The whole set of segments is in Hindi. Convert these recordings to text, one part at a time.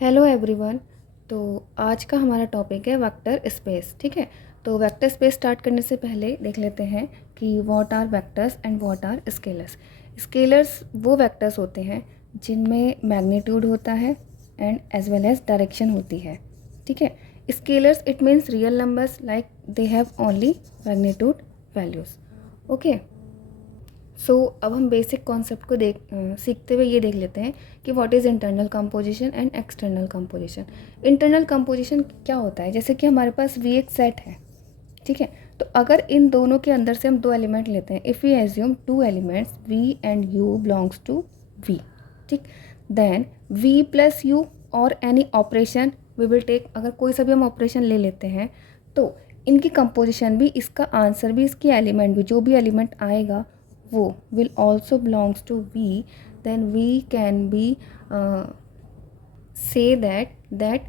Hello everyone. तो आज का हमारा टॉपिक है वेक्टर स्पेस। ठीक है, तो वेक्टर स्पेस स्टार्ट करने से पहले देख लेते हैं कि what are vectors and what are scalars. Scalars वो वेक्टर्स होते हैं जिनमें मैग्नीट्यूड होता है and as well as direction होती है। ठीक है, scalars it means real numbers like they have only magnitude values. Okay, अब हम बेसिक कॉन्सेप्ट को सीखते हुए ये देख लेते हैं कि what is internal composition and external composition. Internal composition क्या होता है, जैसे कि हमारे पास वी एक सेट है। ठीक है, तो अगर इन दोनों के अंदर से हम दो एलिमेंट लेते हैं, if we assume two elements v and u belongs to V, ठीक, देन वी प्लस यू और any operation we will take, अगर कोई सा भी हम ऑपरेशन ले लेते हैं तो इनकी कंपोजिशन भी, इसका आंसर भी, इसकी एलिमेंट भी, जो भी एलिमेंट आएगा वो will also belongs to V, then we can be say that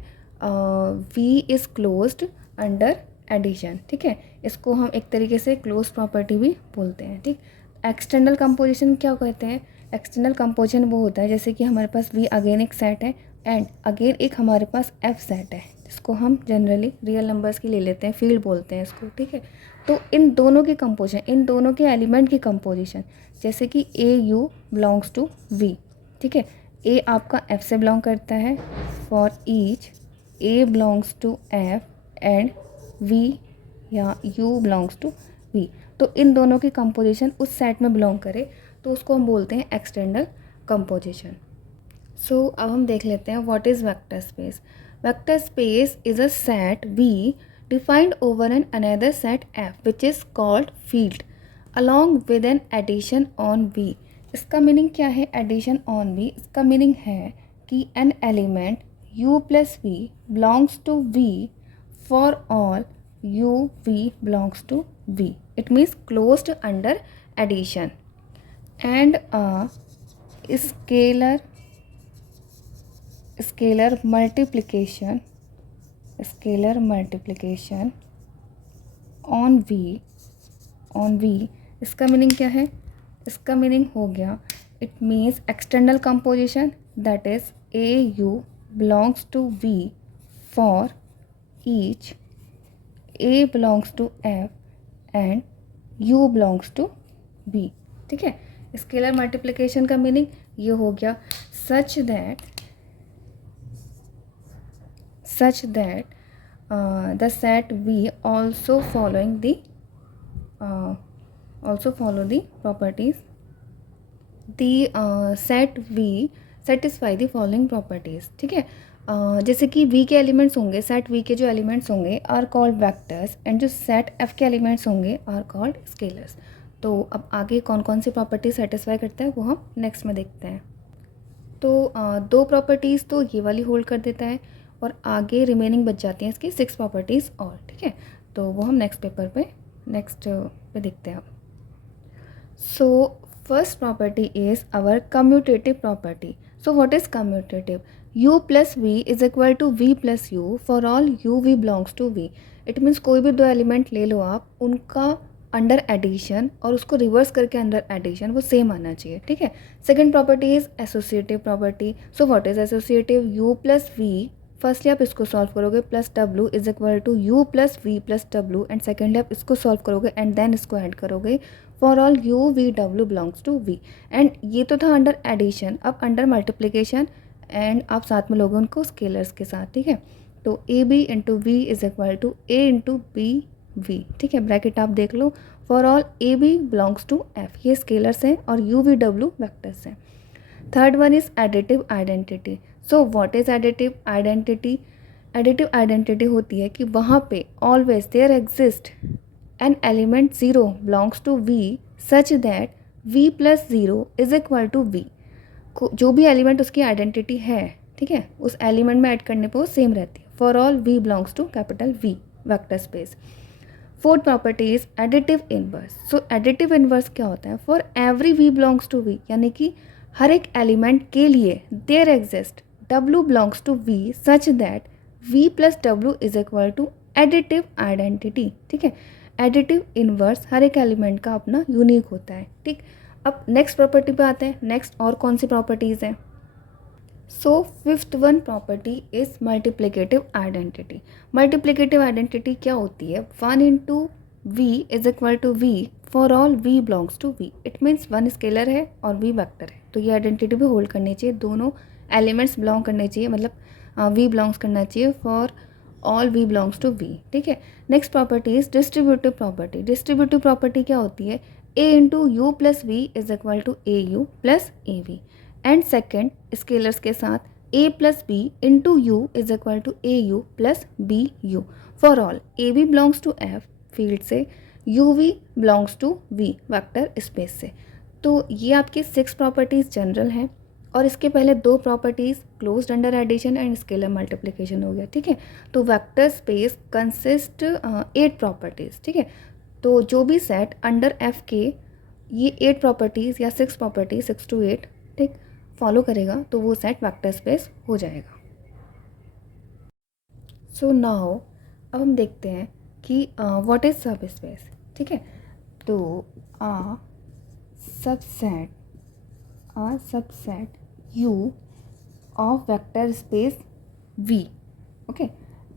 V is closed under addition। ठीक है, इसको हम एक तरीके से क्लोज प्रॉपर्टी भी बोलते हैं। ठीक, एक्सटर्नल कंपोजिशन क्या कहते हैं? एक्सटर्नल कंपोजिशन वो होता है जैसे कि हमारे पास V अगेन एक सेट है एंड अगेन एक हमारे पास F सेट है, जिसको हम जनरली रियल नंबर्स की ले लेते हैं, फील्ड बोलते हैं इसको। ठीक है, तो इन दोनों की कंपोजिशन, इन दोनों के एलिमेंट की कंपोजिशन, जैसे कि a u belongs to V. ठीक है, ए आपका एफ से बिलोंग करता है, for each a belongs to F and v या यू बिलोंग्स टू वी। तो इन दोनों की कंपोजिशन उस सेट में बिलोंग करे तो उसको हम बोलते हैं एक्सटर्नल कंपोजिशन। अब हम देख लेते हैं what is vector space. Vector space is a set V defined over an another set F which is called field along with an addition on V। इसका मीनिंग क्या है addition on V? इसका मीनिंग है कि an element U plus V belongs to V for all U V belongs to V। It means closed under addition and a scalar multiplication on V. इसका मीनिंग क्या है? इसका मीनिंग हो गया, it means external composition that is a u belongs to we for each a belongs to F and u belongs to B. ठीक है, स्केलर मल्टीप्लिकेशन का मीनिंग ये हो गया, सच that the set V also follow the properties, the set V satisfy the following properties। ठीक है, जैसे कि V के एलिमेंट्स होंगे, सेट V के जो एलिमेंट्स होंगे आर कॉल्ड वेक्टर्स एंड जो सेट F के एलिमेंट्स होंगे आर कॉल्ड स्केलर्स। तो अब आगे कौन कौन सी प्रॉपर्टी सेटिस्फाई करता है वो हम नेक्स्ट में देखते हैं। तो दो प्रॉपर्टीज़ तो ये वाली होल्ड कर देता है और आगे रिमेनिंग बच जाती हैं इसकी 6 प्रॉपर्टीज़ और। ठीक है, तो वो हम नेक्स्ट पे देखते हैं। So first property is our commutative property. So what is commutative? u plus we is equal to v plus u for all u we belongs to V. It means कोई भी दो एलिमेंट ले लो आप, उनका अंडर एडिशन और उसको रिवर्स करके अंडर एडिशन वो सेम आना चाहिए। ठीक है, second property is associative property. So what is associative? You plus we, firstly आप इसको सॉल्व करोगे, plus W is equal to you plus we plus W, and secondly आप इसको सॉल्व करोगे एंड देन इसको ऐड करोगे, for all u V W belongs to we. And ये तो था अंडर एडिशन, अब अंडर मल्टीप्लिकेशन एंड आप साथ में लोगे उनको स्केलर्स के साथ। ठीक है, तो A B into we is equal to A into B V. ठीक है, ब्रैकेट आप देख लो, for all A B belongs to F, ये स्केलर्स हैं और यू वी डब्ल्यू वेक्टर्स हैं। Third one is additive identity. So what is additive identity? Additive identity होती है कि वहाँ पे always there exist an element zero belongs to V such that V plus zero is equal to V. जो भी एलिमेंट उसकी आइडेंटिटी है, ठीक है, उस एलिमेंट में ऐड करने पर वो सेम रहती है, for all we belongs to capital V vector space. Fourth property is additive inverse. So additive inverse क्या होता है? For every v belongs to V, यानी कि हर एक एलिमेंट के लिए there exist W belongs to V such that V plus W is equal to additive identity. ठीक है, एडिटिव इनवर्स हर एक एलिमेंट का अपना यूनिक होता है। ठीक, अब नेक्स्ट प्रॉपर्टी पे आते हैं। नेक्स्ट और कौन सी प्रॉपर्टीज़ हैं? So fifth one property is multiplicative identity. Multiplicative identity क्या होती है? 1 into we is equal to we for all we belongs to V. It means one scalar है और वी वेक्टर है, तो ये आइडेंटिटी भी होल्ड करनी चाहिए, दोनों एलिमेंट्स बिलोंग करने चाहिए, मतलब वी बिलोंग्स करना चाहिए for all we belongs to V. ठीक है. Next property is distributive property. Distributive property क्या होती है? A into U plus we is equal to A U plus A V. And second scalars के साथ A plus B into U is equal to A U plus B U for all A B belongs to F field से, U we belongs to V vector space से. तो ये आपकी 6 प्रॉपर्टीज़ जनरल हैं और इसके पहले 2 properties closed under addition and scalar multiplication हो गया. ठीक है. तो वेक्टर स्पेस कंसिस्ट 8 प्रॉपर्टीज़. ठीक है. तो जो भी सेट अंडर एफ के ये 8 प्रॉपर्टीज़ या 6 प्रॉपर्टीज 6 to 8 ठीक फॉलो करेगा तो वो सेट वेक्टर स्पेस हो जाएगा. सो नाउ अब हम देखते हैं कि व्हाट इज सब स्पेस. ठीक है. तो आ subset U of vector space V, okay,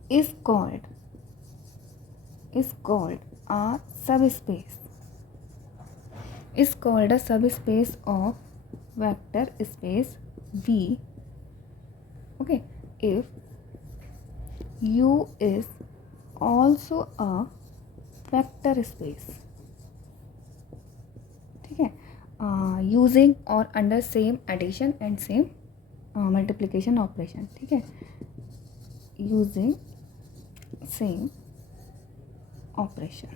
is called a subspace. Is called a subspace of vector space V, okay, if U is also a vector space. ठीक है. यूजिंग और under same addition and same multiplication operation. ठीक है. Using same operation.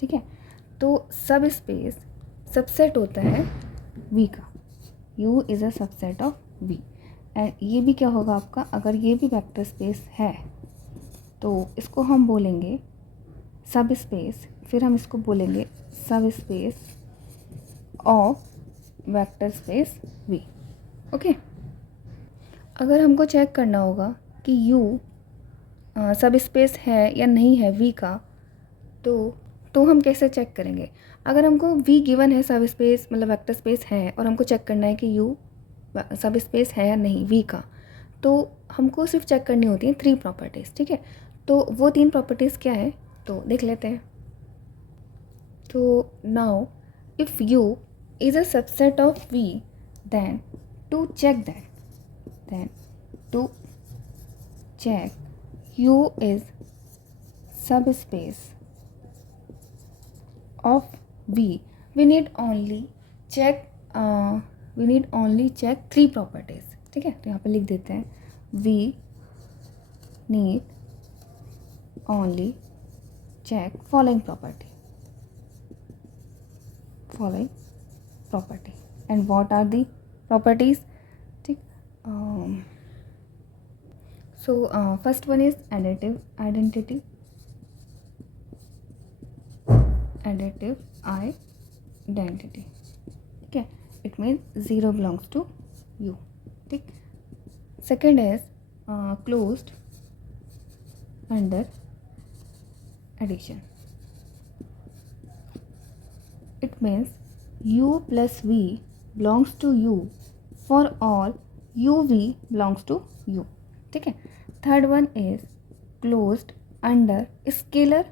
ठीक है. तो सब स्पेस सबसेट होता है V का. U is a subset of V and ये भी क्या होगा आपका, अगर ये भी वेक्टर स्पेस है तो इसको हम बोलेंगे सब स्पेस, फिर हम इसको बोलेंगे सब space of vector space V. Okay. अगर हमको चेक करना होगा कि U सब स्पेस है या नहीं है V का, तो हम कैसे चेक करेंगे? अगर हमको V गिवन है सब स्पेस मतलब वेक्टर स्पेस है और हमको चेक करना है कि U सब स्पेस है या नहीं V का, तो हमको सिर्फ चेक करनी होती हैं 3 प्रॉपर्टीज़. ठीक है. तो वो 3 प्रॉपर्टीज़ क्या है तो देख लेते हैं. तो now if U is a subset of V, then to check U is subspace of V, we need only check 3 properties. ठीक है. तो यहाँ पे लिख देते हैं we need only check following property. And what are the properties? ठीक. So first one is additive identity. ठीक है. It means 0 belongs to U. ठीक. Second is closed under addition. It means U plus V belongs to U for all UV belongs to U. ठीक है. Third one is closed under scalar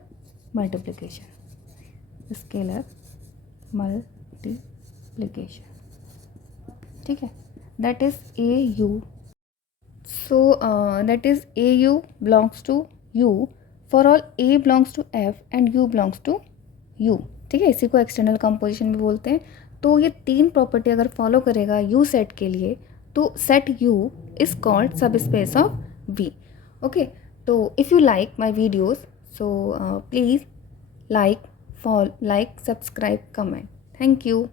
multiplication. ठीक है. That is AU. So that is AU belongs to U for all A belongs to F and U belongs to U. ठीक है. इसी को एक्सटर्नल कंपोजिशन भी बोलते हैं. तो ये 3 प्रॉपर्टी अगर फॉलो करेगा U सेट के लिए तो सेट U इज़ कॉल्ड सब स्पेस ऑफ V. ओके. तो if you like my videos so please like, subscribe, comment. Thank you.